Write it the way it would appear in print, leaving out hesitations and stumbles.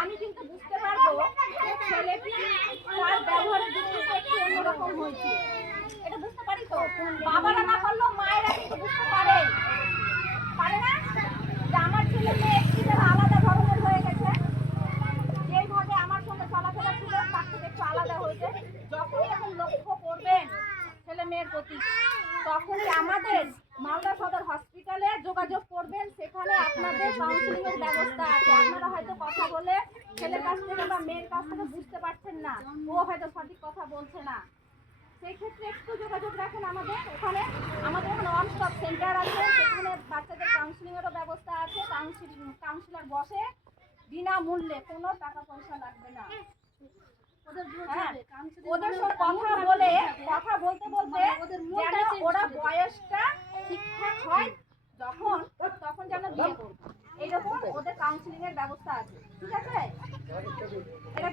আমি কিন্তু বুঝতে পারবো ছেলেটি তার ব্যবহারের দৃষ্টিতে একটু অন্যরকম হয়েছে, এটা বুঝতে পারি তো। বাবারা না পারলেও মায়েরা কিন্তু বুঝতে পারে না যে আমার ছেলে মেয়ে একটু আলাদা ধরনের হয়ে গেছে, যেভাবে আমার সঙ্গে চলাফেরা ছিল তার থেকে একটু আলাদা হয়েছে। যখনই এখন লক্ষ্য করবেন ছেলে মেয়ের প্রতি, তখনই আমাদের মালদা সদর হসপিটালে যোগাযোগ করবেন, সেখানে আপনাদের কাউন্সিলিং এর ব্যবস্থা আছে। আপনারা হয়তো কথা বলে ছেলের কাছ থেকে বা মেয়ের কাছ থেকে বুঝতে পারছেন না, ও হয়তো সঠিক কথা বলছে না, সেই ক্ষেত্রে একটু যোগাযোগ রাখেন আমাদের ওখানে। আমাদের ওখানে ওয়ান স্টপ সেন্টার আছে, সেখানে বাচ্চাদের কাউন্সিলিং এরও ব্যবস্থা আছে। কাউন্সিলর বসে বিনামূল্যে, কোনো টাকা পয়সা লাগবে না। ওদের সঙ্গে কথা বলতে যেন ওরা বয়সটা ঠিকঠাক হয়, তখন যেন বিয়ে করবে, এইরকম ওদের কাউন্সিলিং এর ব্যবস্থা আছে। ঠিক আছে, এটা